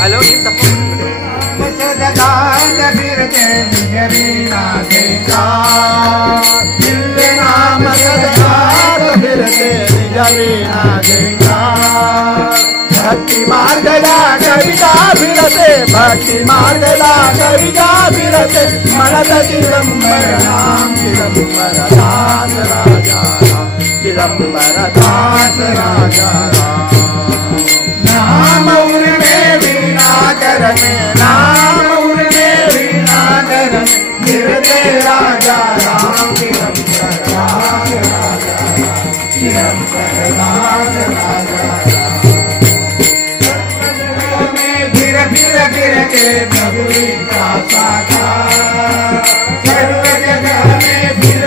Halo, ini tepung. सजगात फिरते वीणा देता नाम सजगात फिरते वीणा देता भक्ति मार्गला कविता फिरते भक्ति मार्गला कविता फिरते मनत चिदंबर नाम चिदंबर दास राजा चिदंबर दास राजा नाम उर्मे वीणा कर में नाम उर्मे वीणा कर में फिरते राजा राम चिदंबर दास राजा चिदंबर दास राजा फिर के प्रभु का साथा सर्व जगह में फिर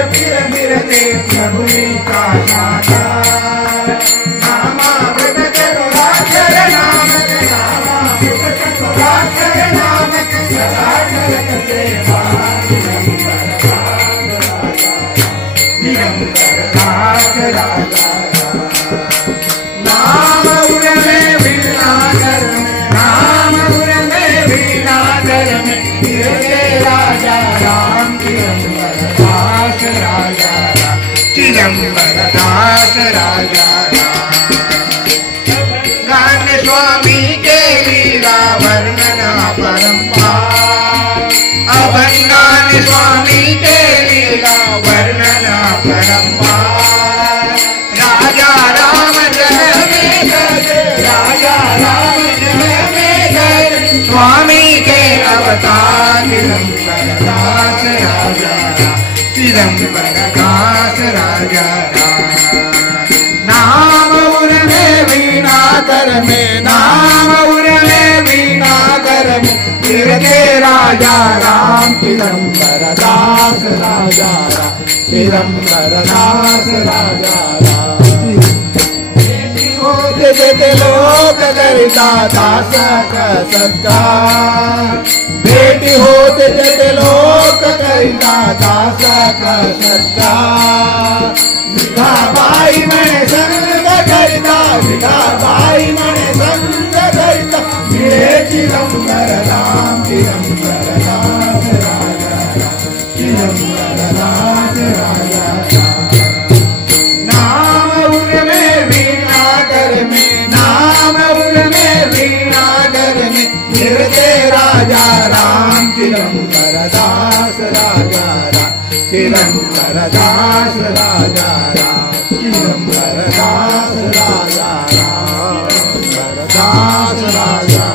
के प्रभु का साथा नामामृत करो राक्षर नाम नामामृत करो राक्षर नाम सदा करत सेवा दिगंबर दास राजा नाम उर्मे वीणा कर नाम उर्मे वीणा कर में फिरते राजा राम चिदंबर दास राजा चिदंबर दास राजा गान स्वामी के लीला वर्णना परंपार अभन गान स्वामी के लीला वर्णना परंपार राजा राम जय में गए राजा राम जय में गए स्वामी के अवतार चिदंबर दास राजा चिदंबर दास राजा नाम उर्मे वीणा कर में नाम उर्मे वीणा कर में फिरते राजा राम चिदंबर दास राजा चिदंबर दास राजा होते लोक करता दास का सत्कार बेटी होते जते लोक करता दास का सत्कार बाई मने संग करता बाई मने संग करता मेरे चिदंबर राम चिदंबर दास राजा चिदंबर दास राजा नाम उर्मे वीणा कर में नाम उर्मे वीणा कर में फिरते राजा राम चिदंबर दास राजा चिदंबर दास राजा चिदंबर दास राजा चिदंबर दास राजा